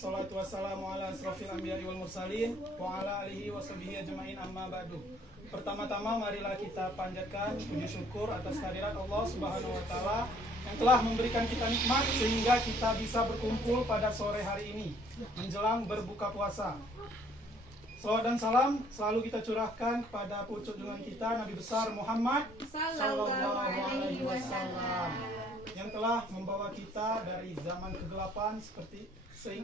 wassalatu wassalamu ala asrofil anbiya'i wal mursalin wa ala alihi wa sahbihi ajma'in amma ba'du. Pertama-tama marilah kita panjatkan puji syukur atas kehadirat Allah Subhanahu wa taala yang telah memberikan kita nikmat sehingga kita bisa berkumpul pada sore hari ini menjelang berbuka puasa. Salawat dan salam selalu kita curahkan pada pucuk junjungan kita Nabi besar Muhammad sallallahu alaihi wasallam yang telah membawa kita dari zaman kegelapan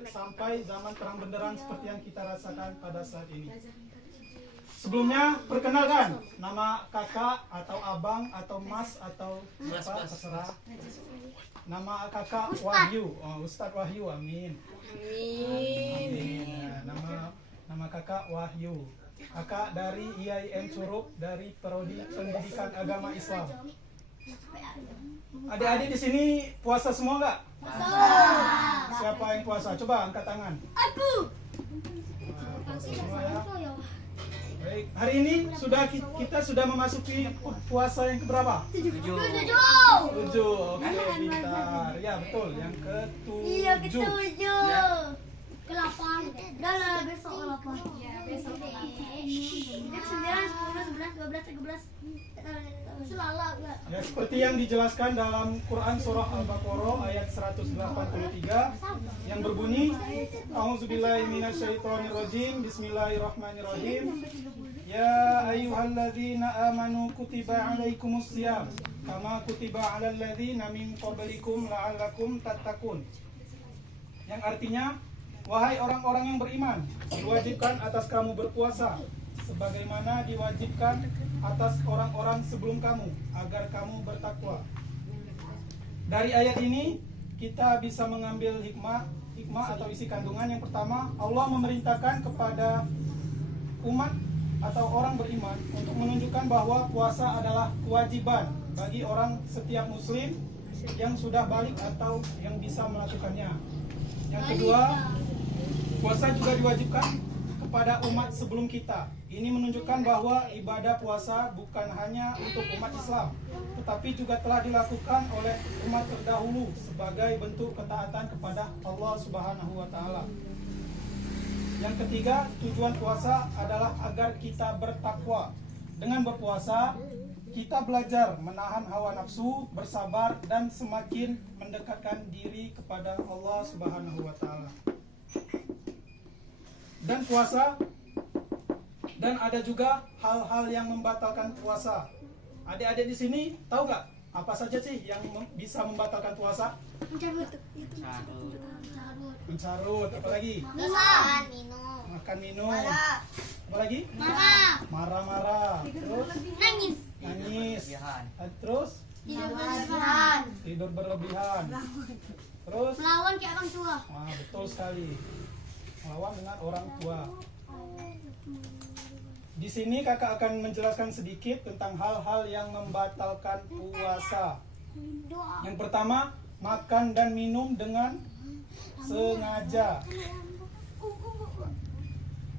sampai zaman terang benderang seperti yang kita rasakan pada saat ini. Sebelumnya perkenalkan nama kakak atau abang atau mas atau apa terserah. Nama kakak Wahyu, Ustadz Wahyu, amin. Amin. Nama kakak Wahyu, kakak dari IAIN Curug dari Prodi Pendidikan Agama Islam. Adik-adik di sini puasa semua nggak? Puasa. Siapa yang puasa? Coba angkat tangan. Aku. Puasa semua ya. Baik, hari ini kita sudah memasuki puasa yang keberapa? 7. Oke, pintar. Ya betul, yang ke-7. Iya, ke-7. Ke-8. Dah lah, besok ke-8. Ya, besok ke-9, 10, 11, 12, 13. Selalu enggak. Ya, seperti yang dijelaskan dalam Quran surah Al-Baqarah ayat 183 yang berbunyi, A'udzubillahi minasyaitonirrajim, bismillahirrahmanirrahim. Ya ayyuhalladzina amanu kutiba alaikumussyam kama kutiba alal ladzina min qablikum la'allakum tattaqun. Yang artinya, wahai orang-orang yang beriman, diwajibkan atas kamu berpuasa sebagaimana diwajibkan atas orang-orang sebelum kamu agar kamu bertakwa. Dari ayat ini kita bisa mengambil hikmah atau isi kandungan. Yang pertama, Allah memerintahkan kepada umat atau orang beriman untuk menunjukkan bahwa puasa adalah kewajiban bagi orang setiap muslim yang sudah balik atau yang bisa melakukannya. Yang kedua, puasa juga diwajibkan kepada umat sebelum kita. Ini menunjukkan bahwa ibadah puasa bukan hanya untuk umat Islam, tetapi juga telah dilakukan oleh umat terdahulu sebagai bentuk ketaatan kepada Allah Subhanahu wa taala. Yang ketiga, tujuan puasa adalah agar kita bertakwa. Dengan berpuasa, kita belajar menahan hawa nafsu, bersabar, dan semakin mendekatkan diri kepada Allah Subhanahu wa taala. Dan ada juga hal-hal yang membatalkan puasa. Adik-adik di sini tahu nggak apa saja sih yang bisa membatalkan puasa? Mencarut, apa lagi? Makan minum. Apa lagi? Marah-marah. Terus nangis. Terus tidur berlebihan. Terus melawan ke orang tua. Wah, betul sekali. Melawan dengan orang tua. Di sini kakak akan menjelaskan sedikit tentang hal-hal yang membatalkan puasa. Yang pertama, makan dan minum dengan sengaja.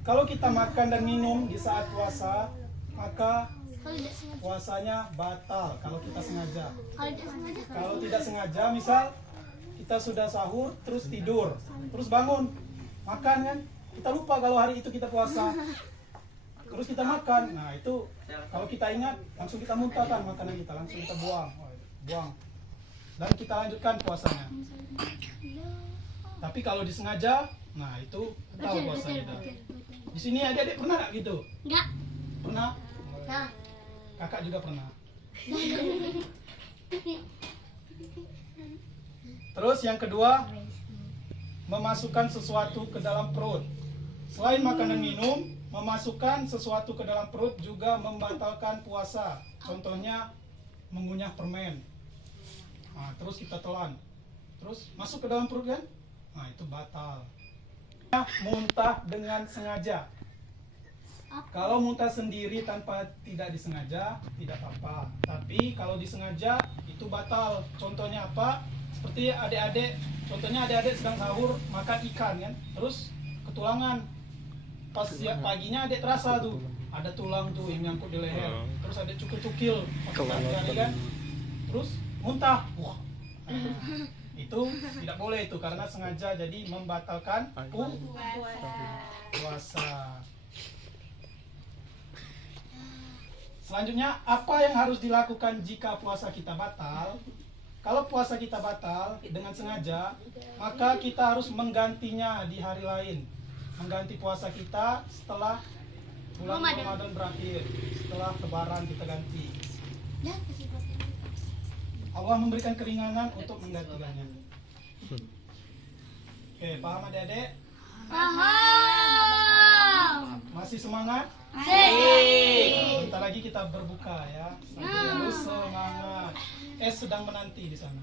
Kalau kita makan dan minum di saat puasa, maka puasanya batal kalau kita sengaja. Kalau tidak sengaja, misal kita sudah sahur, terus tidur, terus bangun, makan kan? Kita lupa kalau hari itu kita puasa. Terus kita makan, nah itu kalau kita ingat langsung kita muntahkan makanan kita, langsung kita buang, dan kita lanjutkan puasanya. Tapi kalau disengaja, nah itu tahu puasa kita. Di sini adik-adik pernah nggak gitu? Enggak. Pernah? Nah. Kakak juga pernah. Terus yang kedua, memasukkan sesuatu ke dalam perut. Selain makan dan minum, memasukkan sesuatu ke dalam perut juga membatalkan puasa. Contohnya mengunyah permen. Nah, terus kita telan. Terus masuk ke dalam perut kan? Nah, itu batal. Muntah dengan sengaja. Kalau muntah sendiri tanpa tidak disengaja, tidak apa-apa. Tapi kalau disengaja, itu batal. Contohnya apa? Seperti adik-adik, contohnya adik-adik sedang sahur, makan ikan kan? Terus ketulangan. Pas paginya adik terasa tuh ada tulang tuh yang nyangkut di leher, terus ada cukil-cukil pakai jari kan, terus muntah. Wah, Itu tidak boleh itu karena sengaja jadi membatalkan puasa. Selanjutnya, apa yang harus dilakukan jika puasa kita batal? Kalau puasa kita batal dengan sengaja, maka kita harus menggantinya di hari lain. Mengganti puasa kita setelah bulan Ramadan berakhir, setelah Lebaran kita ganti. Allah memberikan keringanan untuk menggantikannya. Oke, paham adik-adik? Paham. Masih semangat? Bentar lagi kita berbuka ya. Harus semangat. Sedang menanti di sana.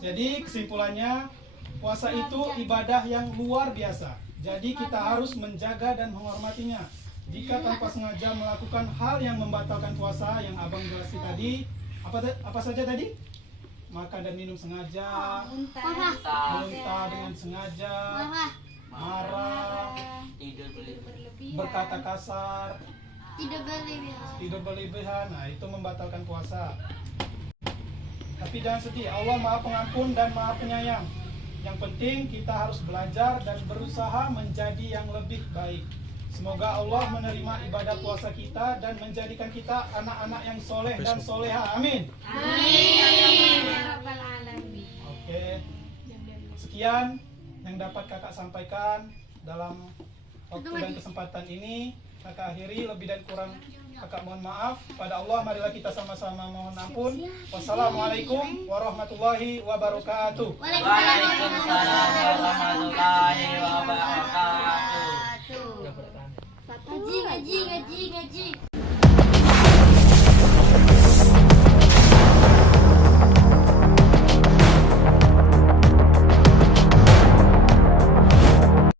Jadi kesimpulannya, puasa itu ibadah yang luar biasa. Jadi kita harus menjaga dan menghormatinya. Jika tanpa sengaja melakukan hal yang membatalkan puasa yang abang jelaskan tadi, apa saja tadi? Makan dan minum sengaja, muntah dengan sengaja, marah, berkata kasar, tidur berlebihan. Nah, itu membatalkan puasa. Tapi jangan sedih, Allah Maha Pengampun dan Maha Penyayang. Yang penting kita harus belajar dan berusaha menjadi yang lebih baik. Semoga Allah menerima ibadah puasa kita dan menjadikan kita anak-anak yang soleh dan soleha. Amin. Oke. Sekian yang dapat kakak sampaikan dalam waktu dan kesempatan ini. Kakak akhiri, lebih dan kurang kakak mohon maaf. Pada Allah marilah kita sama-sama mohon ampun. Wassalamualaikum warahmatullahi wabarakatuh. Waalaikumsalam warahmatullahi wabarakatuh. Ngaji.